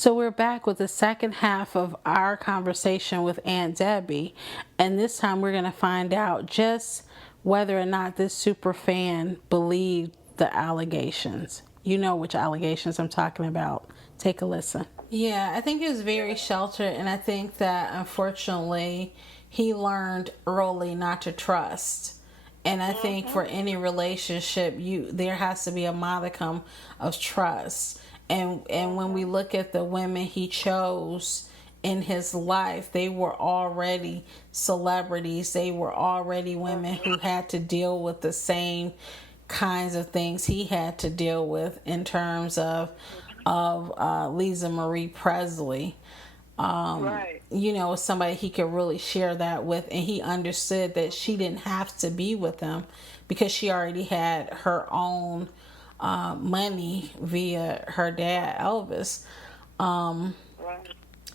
So we're back with the second half of our conversation with Aunt Debbie, and this time we're going to find out just whether or not this super fan believed the allegations. You know which allegations I'm talking about. Take a listen. Yeah, I think he was very sheltered, and I think that unfortunately he learned early not to trust. And I think for any relationship, there has to be a modicum of trust. And when we look at the women he chose in his life, they were already celebrities. They were already women who had to deal with the same kinds of things he had to deal with in terms of Lisa Marie Presley. Right. You know, somebody he could really share that with, and he understood that she didn't have to be with him because she already had her own money via her dad Elvis. Right.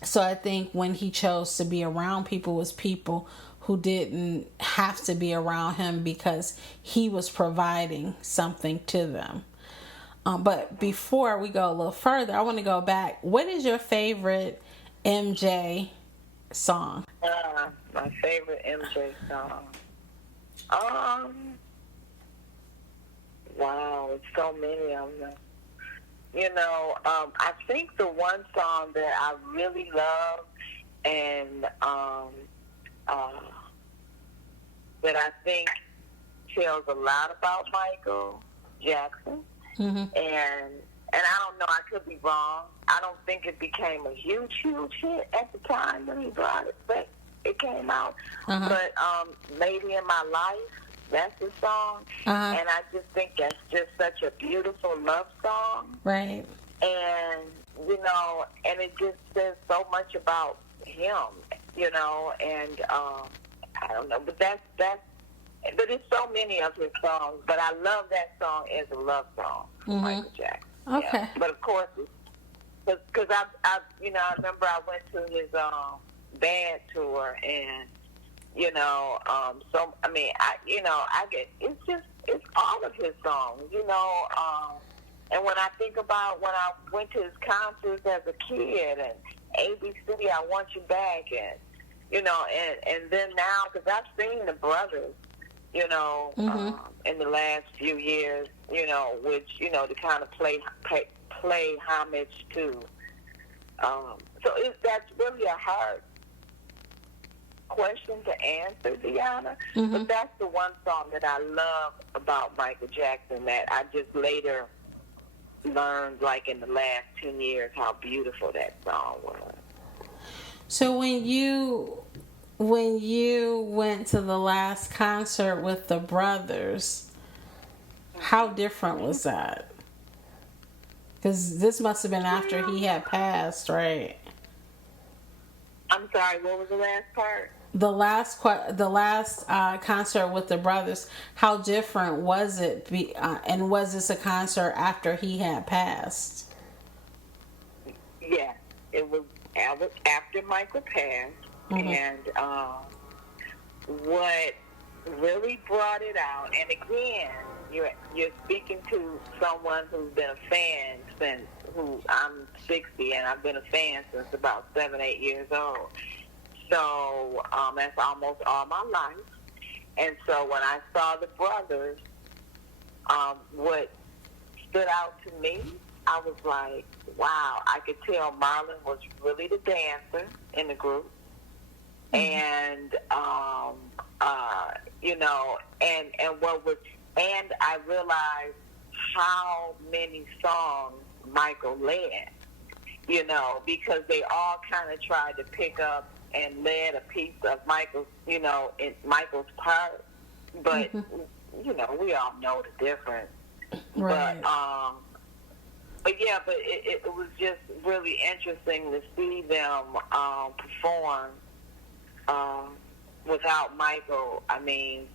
So I think when he chose to be around people was people who didn't have to be around him because he was providing something to them. But before we go a little further, I want to go back. What is your favorite MJ song? My favorite MJ song. Um, wow, it's so many of them. I think the one song that I really love and uh, that I think tells a lot about Michael Jackson, Mm-hmm. and I don't know, I could be wrong. I don't think it became a huge hit at the time when he brought it, but it came out. Uh-huh. But Lady in My Life, that's the song, Uh-huh. and I just think that's just such a beautiful love song, Right. and and it just says so much about him, and I don't know, but but it's so many of his songs. But I love that song as a love song for Michael Jackson. Okay. Yeah. But of course, because I remember I went to his band tour, and so I mean, I get it's all of his songs, and when I think about when I went to his concerts as a kid and ABC, I Want You Back, and and then now because I've seen the brothers, in the last few years, which to kind of play homage to. So that's really a hard question to answer, Deanna. But that's the one song that I love about Michael Jackson that I just later learned, like in the last 10 years, how beautiful that song was. So when you went to the last concert with the brothers, how different was that? Because this must have been after he had passed, right? I'm sorry, what was the last part? The last concert with the brothers, how different was it? And was this a concert after he had passed? Yeah, it was after Michael passed, and what really brought it out, and again, you're speaking to someone who's been a fan I'm 60, and I've been a fan since about 7-8 years old. So that's almost all my life. And so when I saw the brothers, what stood out to me, I was like, wow, I could tell Marlon was really the dancer in the group. And, and I realized how many songs Michael led, because they all kind of tried to pick up and led a piece of Michael's, in Michael's part. But, we all know the difference. Right. But it was just really interesting to see them perform without Michael. I mean,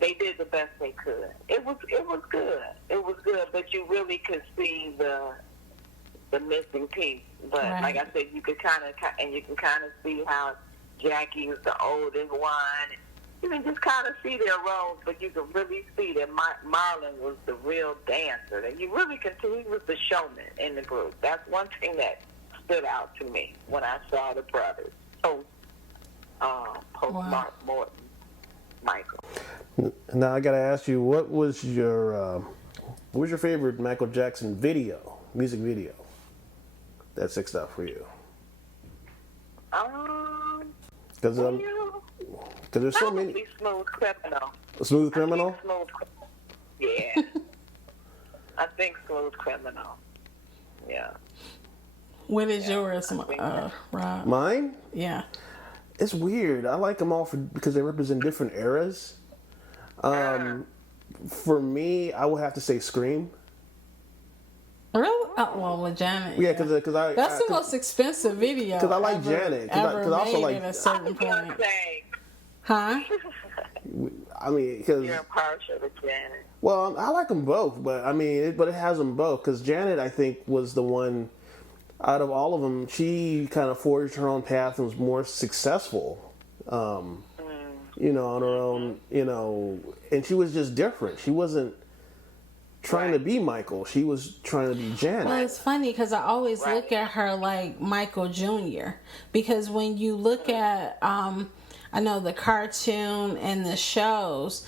they did the best they could. It was good. It was good, but you really could see the missing piece. But Right. like I said, you can kind of see how Jackie was the oldest one. you can just kind of see their roles, but you can really see that Marlon was the real dancer. And you really can see he was the showman in the group. That's one thing that stood out to me when I saw the brothers post Mark Morton, Michael. Now I gotta ask you, what was your favorite Michael Jackson music video that sticks out for you? Because there's so many. Smooth Criminal. Smooth Criminal? Yeah. I think Smooth Criminal. Yeah. What is yours, Rob? Mine? Yeah. It's weird. I like them all because they represent different eras. For me, I would have to say Scream. Really? Oh, well, with Janet. Yeah, because that's the most expensive video. Because I like Janet. Because I also like at a certain point. Huh? I mean, because you're partial to Janet. Well, I like them both, but I mean, it has them both. Because Janet, I think, was the one out of all of them. She kind of forged her own path and was more successful. You know, on her own. You know, and she was just different. She wasn't trying to be Michael. She was trying to be Janet. Well, it's funny because I always look at her like Michael Jr. Because when you look at, I know the cartoon and the shows,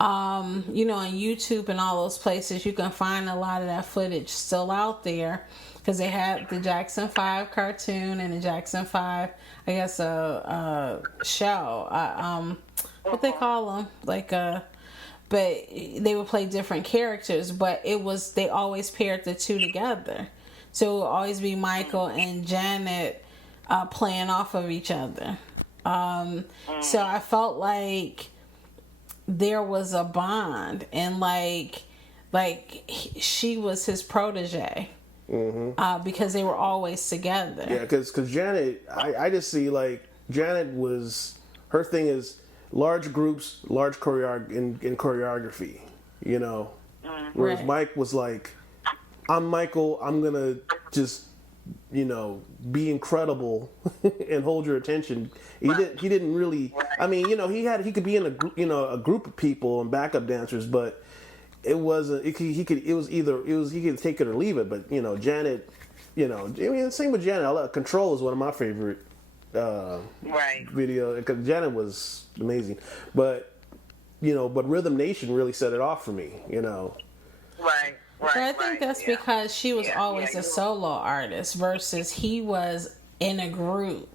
you know, on YouTube and all those places, you can find a lot of that footage still out there. Because they had the Jackson 5 cartoon and the Jackson 5, I guess, show. What they call them? But they would play different characters, but they always paired the two together. So it would always be Michael and Janet playing off of each other. So I felt like there was a bond, and like she was his protege. Because they were always together. Yeah, because Janet, I just see like Janet was, her thing is large groups, large choreography, you know. Whereas Mike was like, I'm Michael, I'm gonna just, you know, be incredible and hold your attention. He didn't really. I mean, you know, he could be in a group of people and backup dancers, but it wasn't. He could take it or leave it. But you know, Janet, you know, I mean, same with Janet. Control is one of my favorite video, because Janet was amazing. But you know, Rhythm Nation really set it off for me. You know. Right. But I think that's because she was always a solo artist versus he was in a group.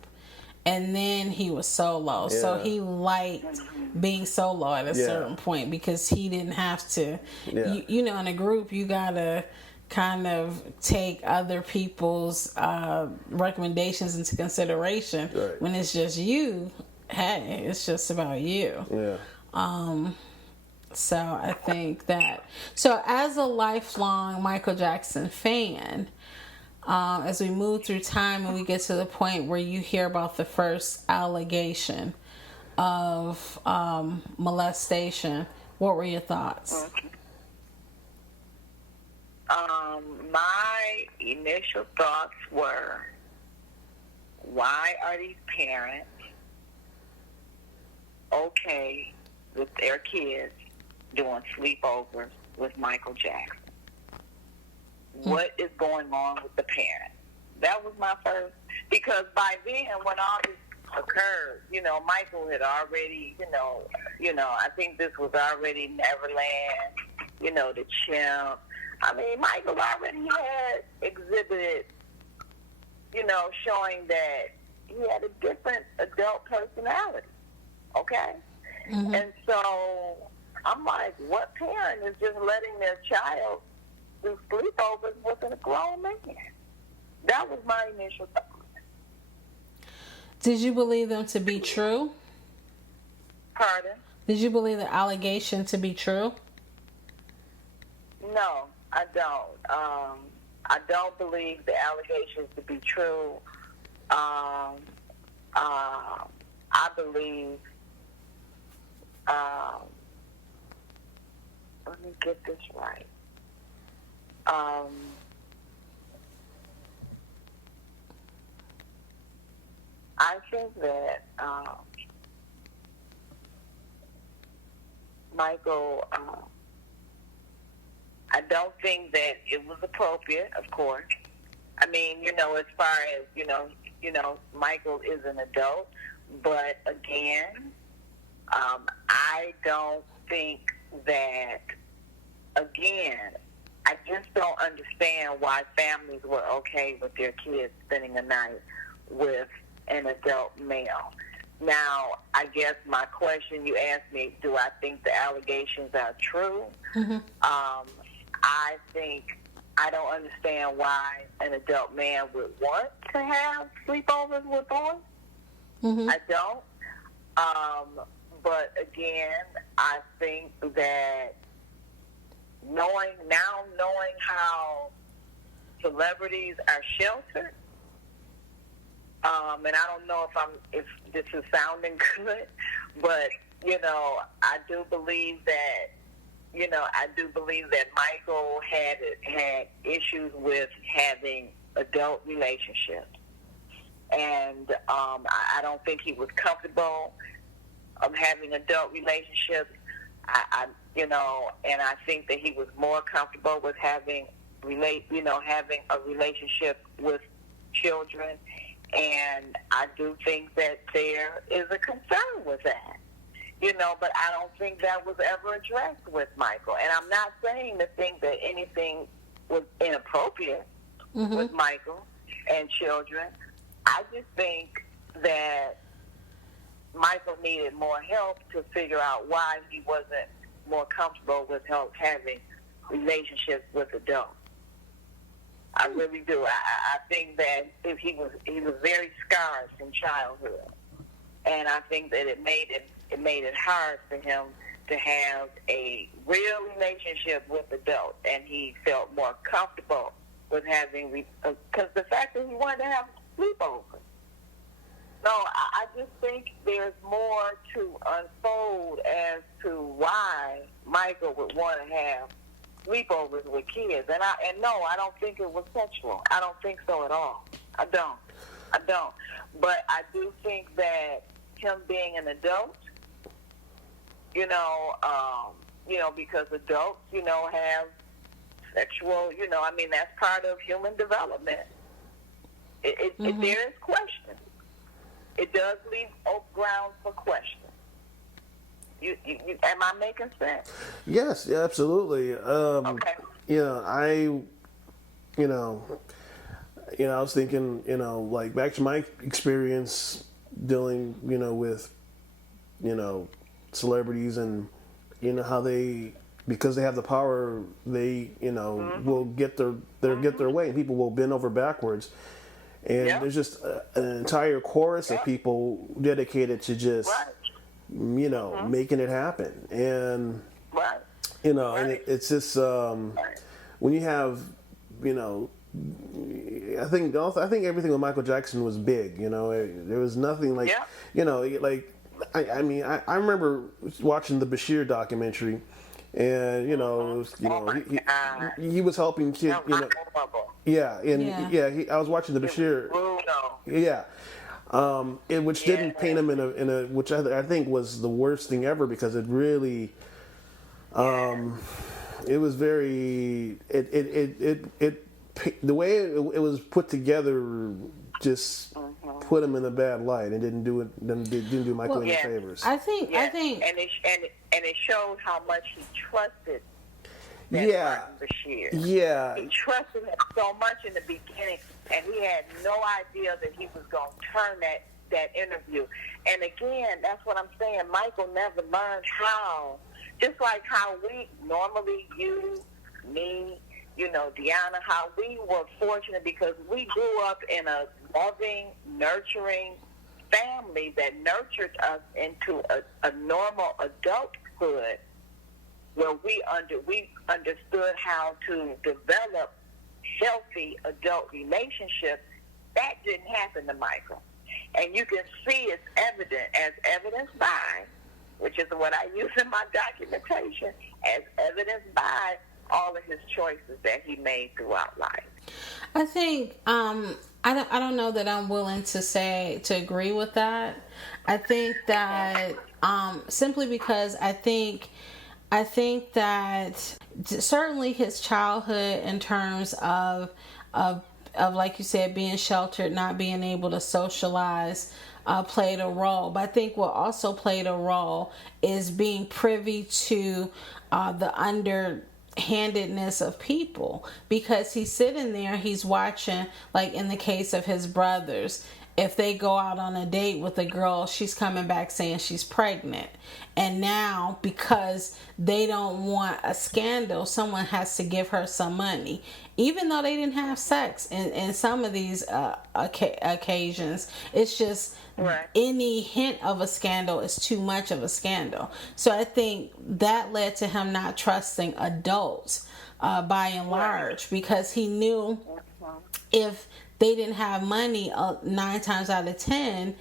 And then he was solo. Yeah. So he liked being solo at a certain point because he didn't have to. Yeah. You know, in a group, you got to kind of take other people's recommendations into consideration. Right. When it's just you, hey, it's just about you. Yeah. So I think that. So as a lifelong Michael Jackson fan, as we move through time and we get to the point where you hear about the first allegation of molestation, what were your thoughts? My initial thoughts were, why are these parents okay with their kids doing sleepovers with Michael Jackson? What is going on with the parents? That was my first, because by then, when all this occurred, you know, Michael had already, you know, I think this was already Neverland, you know, the Chimp. I mean, Michael already had exhibited, you know, showing that he had a different adult personality, okay? Mm-hmm. And so I'm like, what parent is just letting their child do sleepovers with a grown man? That was my initial thought. Did you believe them to be true? Pardon? Did you believe the allegation to be true? No, I don't. I don't believe the allegations to be true. I believe, let me get this right. I think that Michael. I don't think that it was appropriate. Of course, I mean, as far as Michael is an adult, but again, I don't think that. Again, I just don't understand why families were okay with their kids spending a night with an adult male. Now, I guess my question you asked me, do I think the allegations are true? Mm-hmm. I don't understand why an adult man would want to have sleepovers with boys. Mm-hmm. I don't. But again, I think that knowing how celebrities are sheltered, and I don't know if this is sounding good, but I do believe that Michael had issues with having adult relationships, and I don't think he was comfortable having adult relationships. And I think that he was more comfortable with having a relationship with children, and I do think that there is a concern with that. But I don't think that was ever addressed with Michael. And I'm not saying to think that anything was inappropriate Mm-hmm. with Michael and children. I just think that Michael needed more help to figure out why he wasn't more comfortable with having relationships with adults. I really do. I think that if he was very scarred from childhood, and I think that it made it hard for him to have a real relationship with adults, and he felt more comfortable with having because the fact that he wanted to have sleepovers. No, I just think there's more to unfold as to why Michael would want to have sleepovers with kids. And no, I don't think it was sexual. I don't think so at all. I don't. But I do think that him being an adult, because adults, have sexual, that's part of human development. Mm-hmm. There is question. It does leave open ground for question. Am I making sense? Yes, yeah, absolutely. Okay. I was thinking, like back to my experience dealing, with, celebrities and, how they, because they have the power, they, Mm-hmm. will get their way, and people will bend over backwards. And Yep. there's just an entire chorus of Yep. people dedicated to just, Right. Mm-hmm. making it happen. And, Right. and Right. it's just, Right. when you have, I think everything with Michael Jackson was big. There was nothing like, Yeah. I remember watching the Bashir documentary, and he was helping kids. That was horrible. Yeah, and Yeah. I was watching the Bashir. Bruno. Yeah. Which didn't Yeah. paint him in a which I think was the worst thing ever, because it really, it was very the way it was put together just put him in a bad light, and didn't do Michael any yeah. favors. I think And it showed how much he trusted that Yeah. Martin Bashir. Yeah. He trusted him so much in the beginning, and he had no idea that he was going to turn that interview. And again, that's what I'm saying. Michael never learned how. Just like how we normally, you, me, Deanna, how we were fortunate because we grew up in a loving, nurturing family that nurtured us into a normal adulthood, where we understood how to develop healthy adult relationships. That didn't happen to Michael. And you can see it's evidenced by, which is what I use in my documentation, as evidenced by all of his choices that he made throughout life. I think I don't know that I'm willing to agree with that. I think that simply because I think I think that certainly his childhood, in terms of like you said, being sheltered, not being able to socialize, played a role. But I think what also played a role is being privy to the underhandedness of people, because he's sitting there, he's watching, like in the case of his brothers, if they go out on a date with a girl, she's coming back saying she's pregnant. And now, because they don't want a scandal, someone has to give her some money. Even though they didn't have sex in some of these occasions, it's just any hint of a scandal is too much of a scandal. So I think that led to him not trusting adults by and large, because he knew if they didn't have money, 9 times out of 10,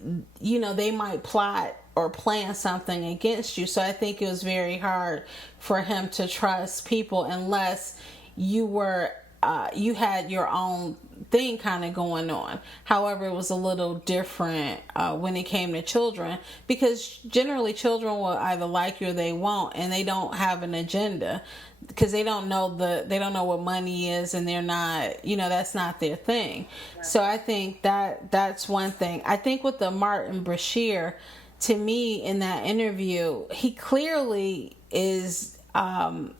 they might plot or plan something against you. So I think it was very hard for him to trust people unless you were you had your own thing kind of going on. However, it was a little different when it came to children, because generally children will either like you or they won't, and they don't have an agenda, because they don't know what money is, and they're not, that's not their thing. So I think that's one thing. I think with the Martin Bashir, to me, in that interview, he clearly is on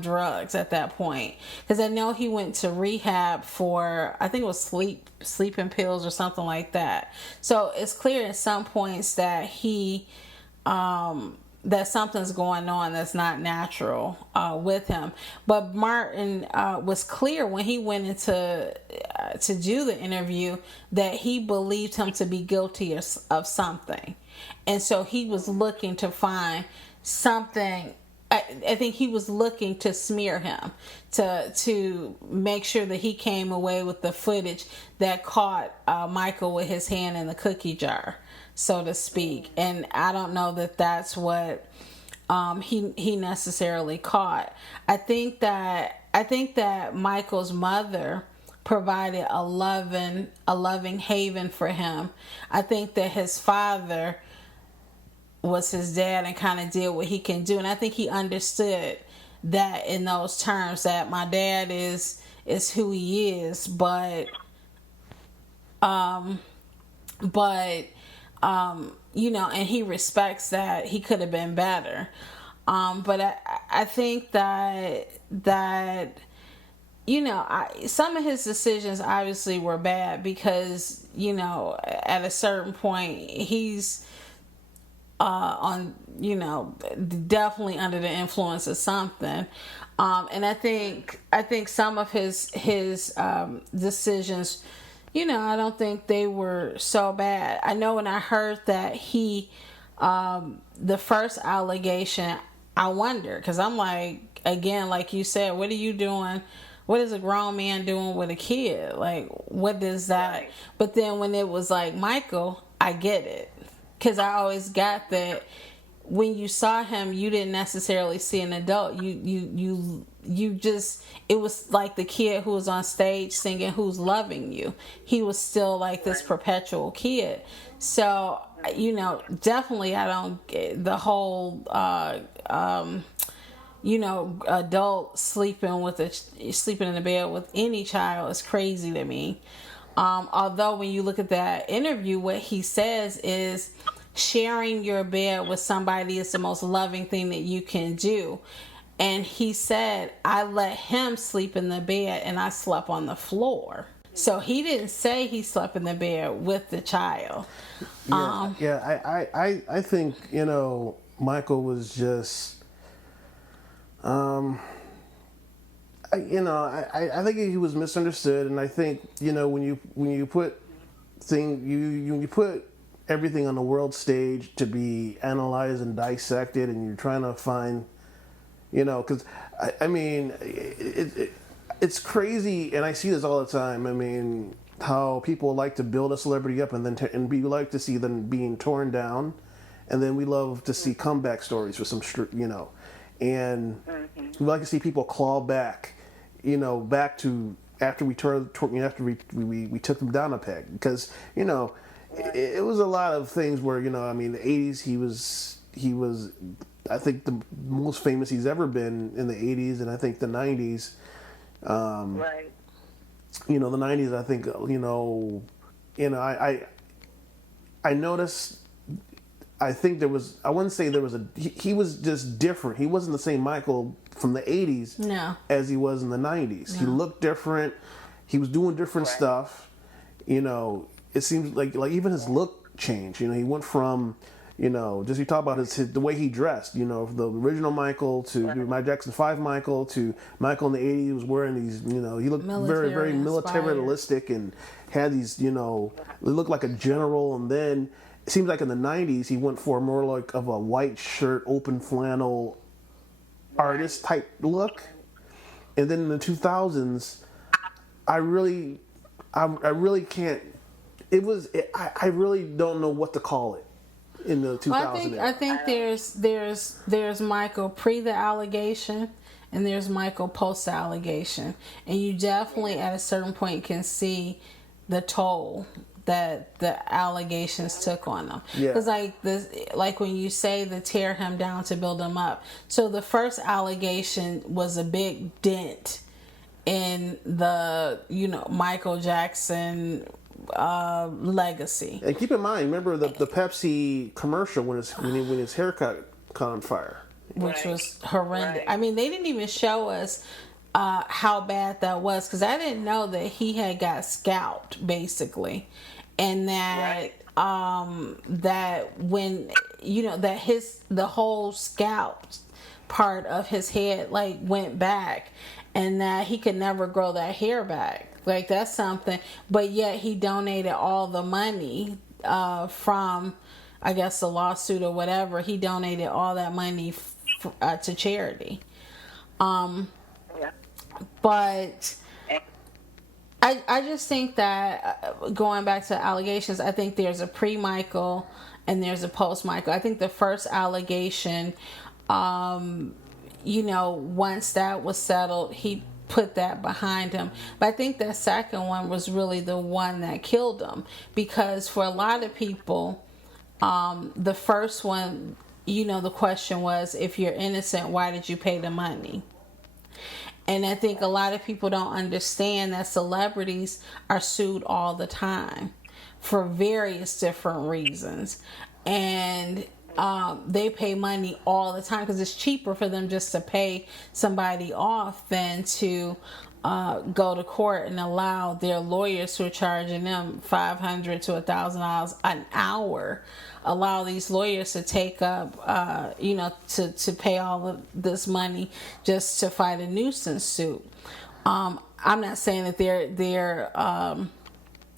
drugs at that point, because I know he went to rehab for, I think it was sleeping pills or something like that. So it's clear at some points that he that something's going on that's not natural with him. But Martin was clear when he went into to do the interview that he believed him to be guilty of something, and so he was looking to find something. I think he was looking to smear him, to make sure that he came away with the footage that caught Michael with his hand in the cookie jar, so to speak. And I don't know that that's what he necessarily caught. I think that Michael's mother provided a loving haven for him. I think that his father was his dad and kind of did what he can do, and I think he understood that in those terms, that my dad is who he is, and he respects that he could have been better, but I think that some of his decisions obviously were bad, because at a certain point he's definitely under the influence of something, and I think some of his decisions, I don't think they were so bad. I know when I heard that he the first allegation, I wondered, because I'm like, again, like you said, what are you doing? What is a grown man doing with a kid? Like, what does that? But then when it was like Michael, I get it. Because I always got that when you saw him, you didn't necessarily see an adult. You just, it was like the kid who was on stage singing "Who's Loving You." He was still like this perpetual kid. So, definitely I don't get the whole, adult sleeping in the bed with any child is crazy to me. Although when you look at that interview, what he says is sharing your bed with somebody is the most loving thing that you can do. And he said, I let him sleep in the bed and I slept on the floor. So he didn't say he slept in the bed with the child. I think, Michael was just, I think he was misunderstood, and I think when you put everything on the world stage to be analyzed and dissected, and you're trying to find, because it's crazy, and I see this all the time. I mean, how people like to build a celebrity up, and then we like to see them being torn down, and then we love to see comeback stories for some, and we like to see people claw back. Back to after we we took them down a peg, because it was a lot of things where the 80s he was I think the most famous he's ever been in the 80s, and I think the 90s. Right. You know, the 90s, I think, I noticed, I think there was, I wouldn't say there was he was just different. He wasn't the same Michael from the 80s as he was in the 90s. No. He looked different. He was doing different stuff. You know, it seems like even his look changed. You know, he went from, just you talk about the way he dressed, the original Michael to My Jackson 5 Michael to Michael in the 80s was wearing these, he looked very, very militaristic and had these, he looked like a general. And then it seems like in the 90s, he went for more like of a white shirt, open flannel artist type look. And then in the 2000s, I really can't, I really don't know what to call it. In the 2000s. Well, I think there's Michael pre the allegation and there's Michael post the allegation, and you definitely at a certain point can see the toll that the allegations took on them. Because like when you say the tear him down to build him up. So the first allegation was a big dent in the Michael Jackson legacy. And keep in mind, remember the Pepsi commercial when his hair caught on fire, which was horrendous. Right. I mean, they didn't even show us how bad that was, because I didn't know that he had got scalped basically, and that that when that the whole scalp part of his head went back, and that he could never grow that hair back. Like, that's something. But yet he donated all the money from, I guess, the lawsuit or whatever. He donated all that money to charity. But I just think that, going back to allegations, I think there's a pre-Michael and there's a post-Michael. I think the first allegation, once that was settled, he put that behind him. But I think that second one was really the one that killed him, because for a lot of people, the first one, the question was, if you're innocent, why did you pay the money? And I think a lot of people don't understand that celebrities are sued all the time for various different reasons, and they pay money all the time because it's cheaper for them just to pay somebody off than to go to court and allow their lawyers who are charging them $500 to $1,000 an hour, allow these lawyers to take up, to pay all of this money just to fight a nuisance suit. I'm not saying that they're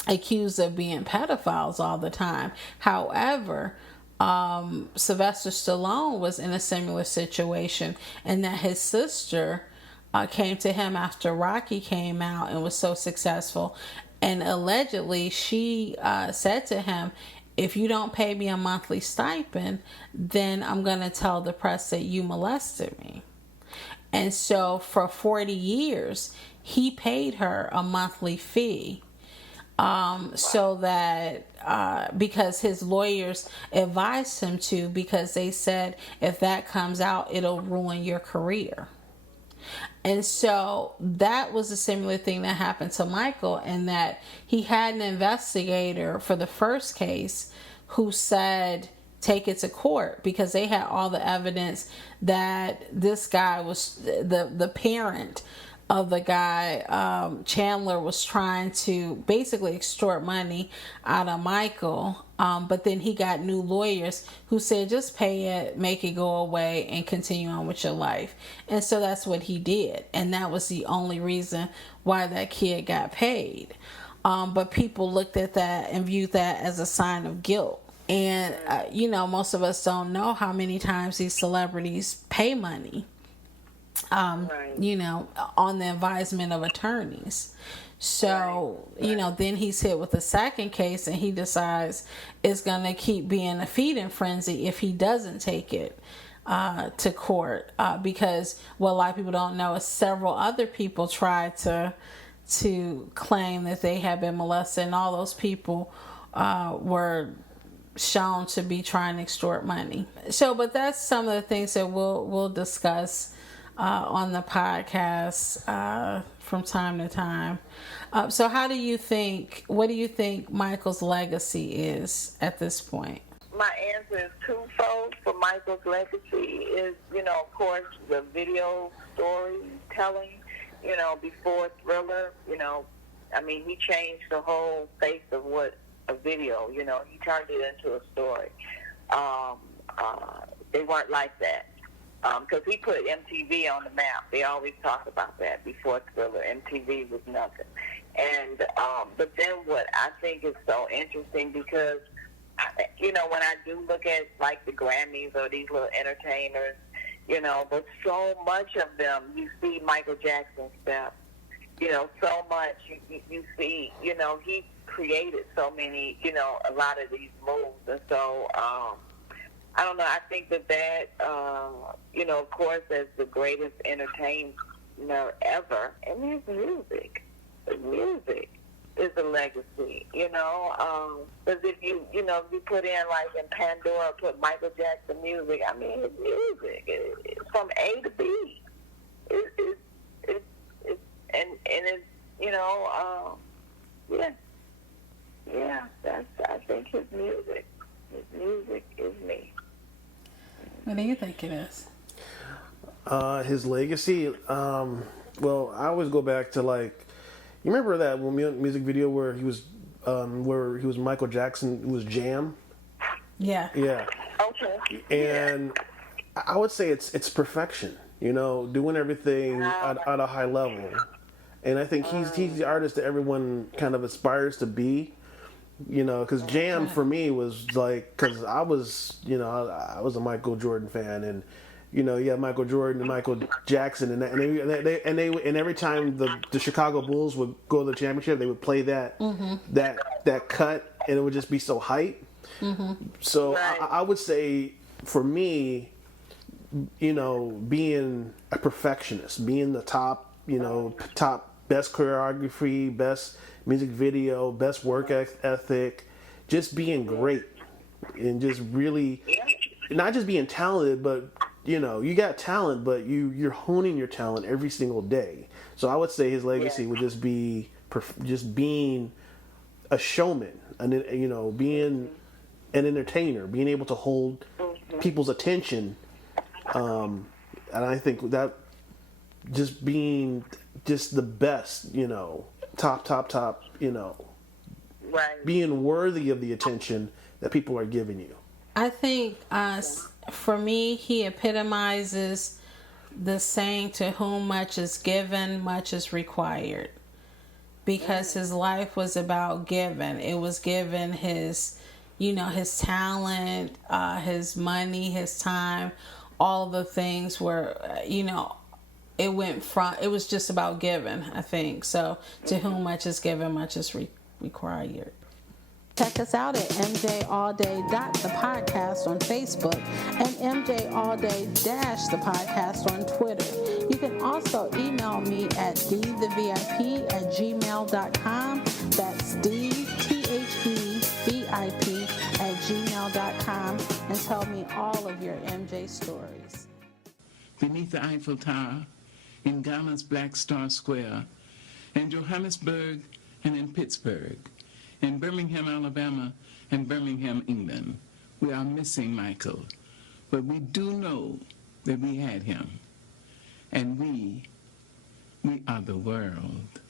accused of being pedophiles all the time. However, Sylvester Stallone was in a similar situation, and that his sister came to him after Rocky came out and was so successful, and allegedly she said to him, if you don't pay me a monthly stipend, then I'm going to tell the press that you molested me. And so for 40 years he paid her a monthly fee, so that because his lawyers advised him to, because they said if that comes out, it'll ruin your career. And so that was a similar thing that happened to Michael, in that he had an investigator for the first case who said, take it to court, because they had all the evidence that this guy was the parent of the guy. Chandler was trying to basically extort money out of Michael, but then he got new lawyers who said, just pay it, make it go away, and continue on with your life. And so that's what he did, and that was the only reason why that kid got paid. But people looked at that and viewed that as a sign of guilt. And most of us don't know how many times these celebrities pay money, on the advisement of attorneys. So, then he's hit with a second case, and he decides it's going to keep being a feeding frenzy if he doesn't take it to court. Because what a lot of people don't know is several other people tried to claim that they had been molested, and all those people were shown to be trying to extort money. So, but that's some of the things that we'll discuss on the podcast from time to time. So what do you think Michael's legacy is at this point? My answer is twofold for Michael's legacy is, of course, the video storytelling, before Thriller, he changed the whole face of what a video, he turned it into a story. They weren't like that. Because he put MTV on the map. They always talk about that. Before Thriller, MTV was nothing. And but then what I think is so interesting, because when I do look at like the Grammys or these little entertainers, but so much of them you see Michael Jackson's stuff. So much you see. He created so many. A lot of these moves, and so. I don't know. I think that of course, as the greatest entertainer ever, and his music is a legacy, because if you put in, like in Pandora, put Michael Jackson music, his music from A to B. I think his music is me. What do you think it is? His legacy. Well, I always go back to, like, you remember that music video where he was Michael Jackson? It was Jam. Yeah. Yeah. Okay. And I would say it's perfection. Doing everything at a high level. And I think he's the artist that everyone kind of aspires to be. Because Jam for me was like, because I was a Michael Jordan fan, and you had Michael Jordan and Michael Jackson, and every time the Chicago Bulls would go to the championship, they would play that cut, and it would just be so hype. Mm-hmm. So right. I would say for me, being a perfectionist, being the top best choreography, best music video, best work ethic, just being great, and just really not just being talented, but you got talent, but you're honing your talent every single day. So I would say his legacy would just be just being a showman, and being an entertainer, being able to hold people's attention, and I think that just being just the best, top, right. Being worthy of the attention that people are giving you. I think for me, he epitomizes the saying, to whom much is given, much is required. Because his life was about giving. It was given his talent, his money, his time, all the things were, it was just about giving, I think. So, to whom much is given, much is required. Check us out at mjallday.thepodcast on Facebook and mjallday-the-podcast on Twitter. You can also email me at dthevip@gmail.com. That's dthevip@gmail.com, and tell me all of your MJ stories. Beneath the Eiffel Tower, in Ghana's Black Star Square, in Johannesburg and in Pittsburgh, in Birmingham, Alabama, and Birmingham, England. We are missing Michael, but we do know that we had him, and we are the world.